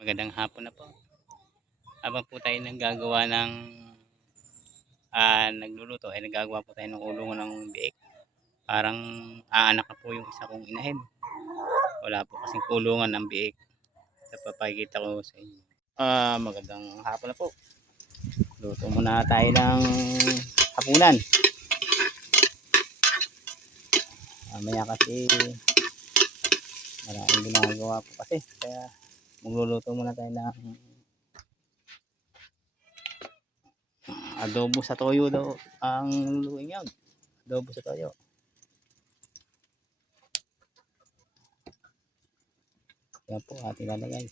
Magandang hapon na po. Habang po tayo naggagawa ng nagluluto ay naggagawa po tayo ng kulungan ng biik. Parang aanak na po yung isa kong inahin. Wala po kasing kulungan ng biik. Sa papakikita ko sa inyo. Magandang hapon na po. Luto muna tayo ng hapunan. Mamaya kasi maraming ginagawa po kasi. Kaya magluluto muna tayo ng adobo sa toyo daw ang luluin yun. Adobo sa toyo. Yan po ating lalagay.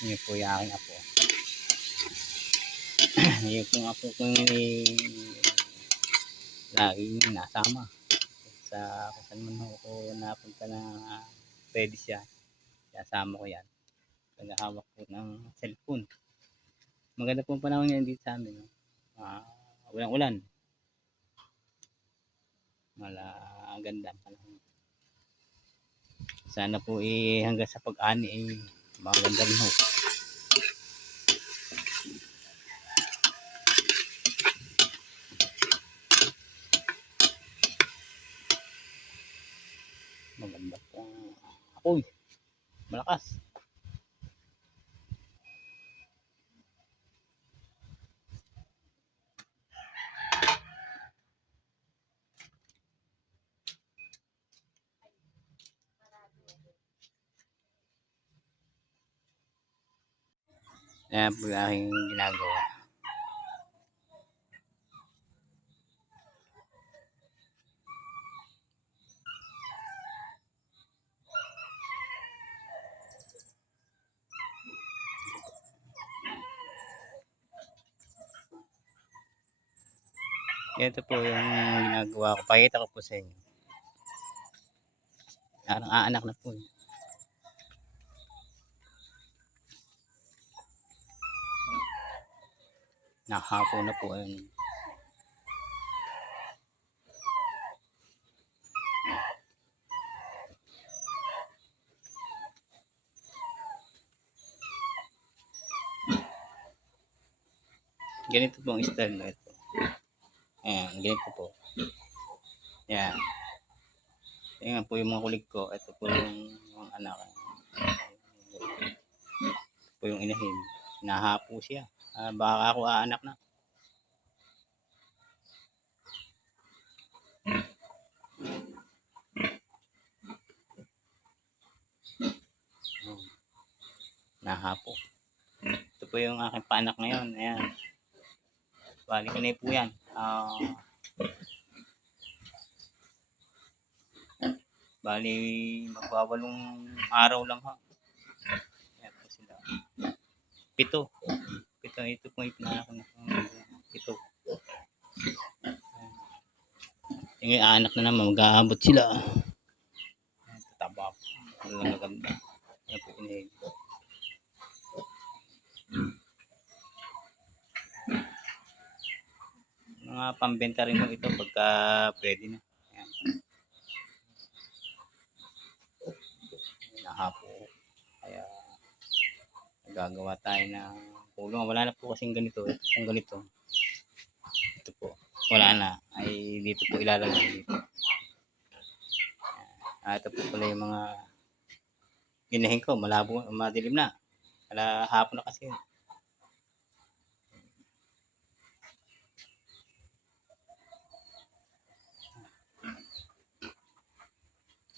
Yun po yung aking apo. Yun po yung apo ko laging nasama sa kung saan man ako napunta na pwede siya. Kasama ko yan. Naghahawak po ng cellphone. Maganda po ang panahon yan dito sa amin. No? Walang ulan. Ang ganda panahon. Sana po hanggang sa pag-ani maganda rin ho. Maganda po. Uy, malakas. Yan po yung aking ginagawa. Ito po yung ginagawa ko. Pakita ko po sa inyo. Parang aanak na po. Nakahapo na po. Ganito po ang style na ito. Ayan, ganito po. Ayan. Ayan po yung mga kulig ko. Ito po yung mga anak. Ito po yung inahin. Nahapo siya. Baka ako aanak na. Nahapo. Ito po yung aking paanak ngayon. Ayan. Bali ko na po yan. Bali magwawalong araw lang ha. Ayan po sila. Pito. Ito po yung pinanak ko na. Pito. Yung anak na naman mag-aabot sila. Tataba po. Walang maganda. Ayan po inahin. Mga pambenta rin mo ito pagka pwede na. Ayan. Nahapo. Kaya nagagawa tayo ng kulong. Wala na po kasing ganito. Kung ganito. Ito po. Wala na. Ay dito po ilalagay dito. Ito po pala yung mga ginahin ko. Malabo, madilim na. Wala hapon na kasi.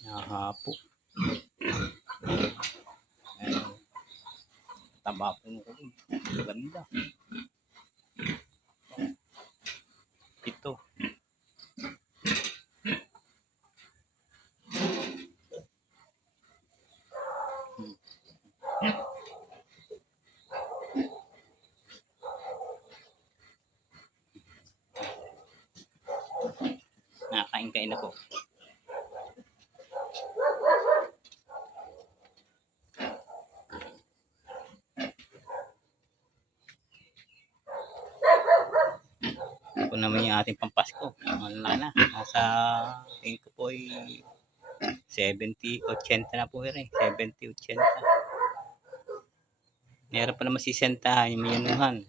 Nahapo. Ayan. Taba po mo. Ganda. Ito. sila po. Ito naman yung ating pampasko. Wala na. Nasa tingin ko po ay 70, 80 na po yun eh. 70, 80. Meron pa naman sisentahan yung miyanuhan.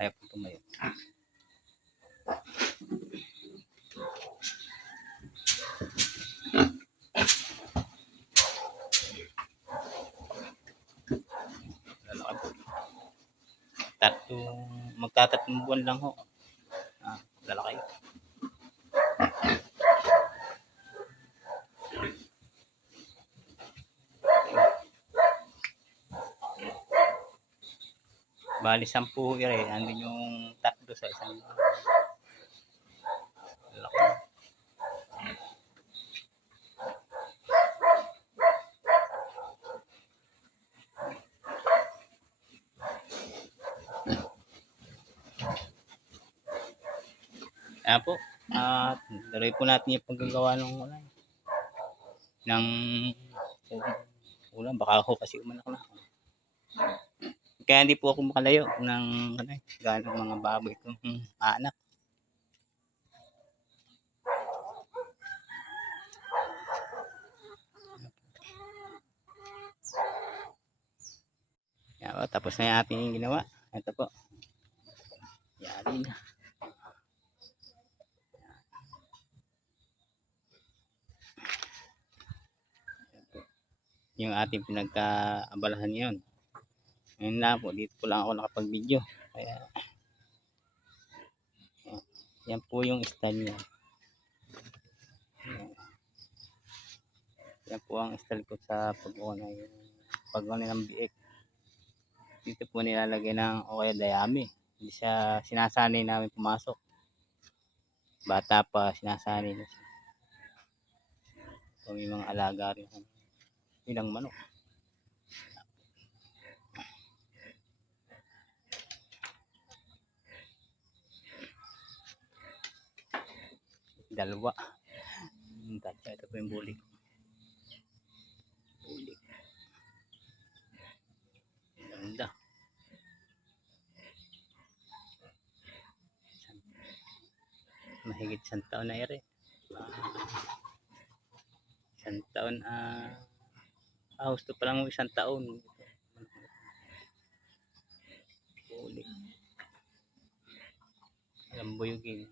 Ayaw po tumayo. Lalaki po. Magtatatlong buwan lang ho. Lalaki. Bali 10 ire, andun yung tatlo sa isang lalaki. Ayan po, tuloy po natin yung paggagawa ng ulam. Baka ako kasi umanak na. Kaya hindi po ako makalayo ng ganong mga baboy itong anak. Yan po, tapos na yung ating ginawa. Ito po. Yari na. Yung ating pinagkaabalahan yun. Ngayon lang po, dito po lang ako nakapag-video. Kaya, yan po yung style niya. Yan po ang style ko sa pag-una ng biik. Dito po nilalagay ng o kaya dayami. Hindi siya sinasanay namin pumasok. Bata pa, sinasanay na siya. So, may mga alaga rin. Ilang manok. Dalawa. Ito po yung bulik. Ganda. Mahigit 1 taon na ere. 1 taon gusto pa lang 1 taon. Bulik. Lambuyugin.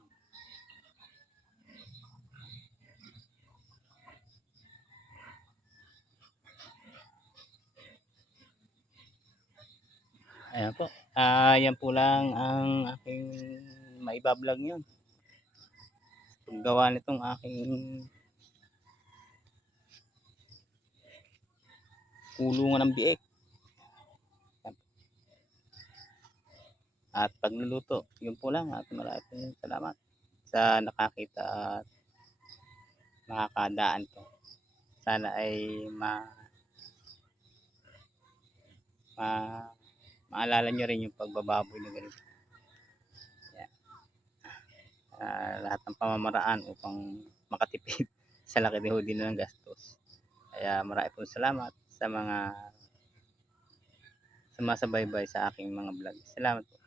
Ayan po. Yan po lang ang aking maibablog yun. Paggawa nitong aking kulungan ng biik. At pagluluto, yun po lang. At maraming salamat sa nakakita at nakakadaan to. Sana ay maalala nyo rin yung pagbababoy na ganito. Lahat ng pamamaraan upang makatipid sa laki din ng gastos. Kaya marami pong salamat sa mga sumasabay-bay sa aking mga vlog. Salamat po.